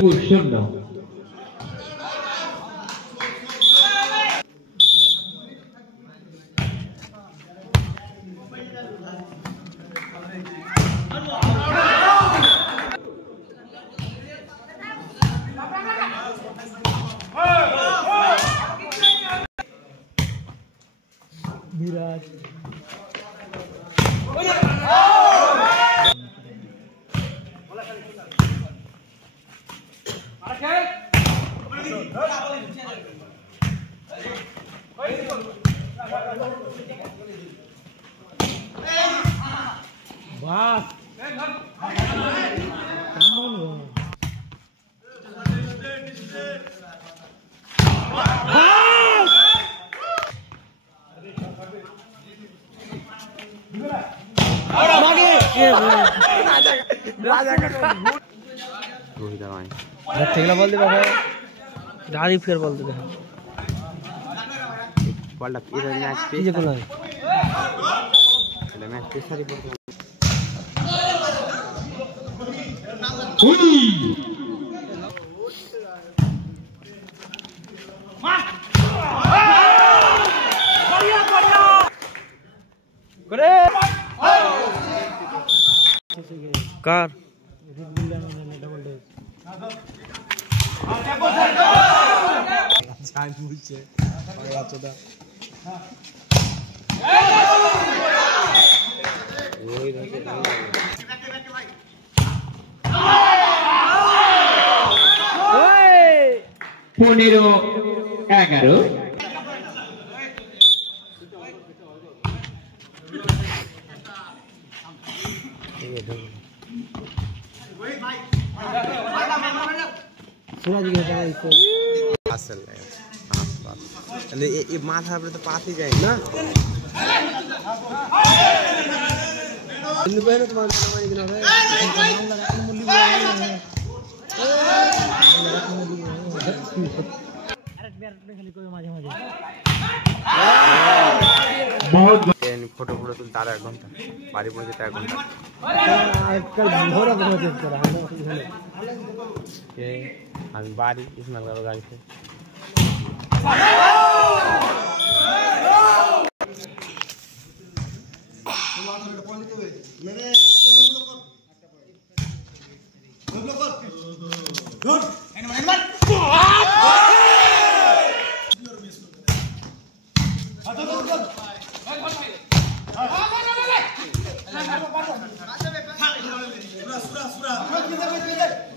শূন্য। বিরাট বাস बोल दे गाड़ी फिर बोल दे बॉल इधर मैच पे ये बोला चलो मैच पे सारी बोल करे कार डबल डे चाय पूछे और चौदह পনেরো 11 सूरज के जाए इसको असल है आसपास ये माथा पे तो पास ही जाए ना इन पे ना तुम्हारे नाम लिखना है नाम लगा मुल्ली अरे मेरे खाली कोई माঝে माঝে बहुत फोटो फोटो तुलते आधा एक घंटा बाड़ी पहुंचते 1 घंटा आजकल भोरा बहुत करा है আমি বাড়ি ইসমাইল কারো গাড়িতে Surah.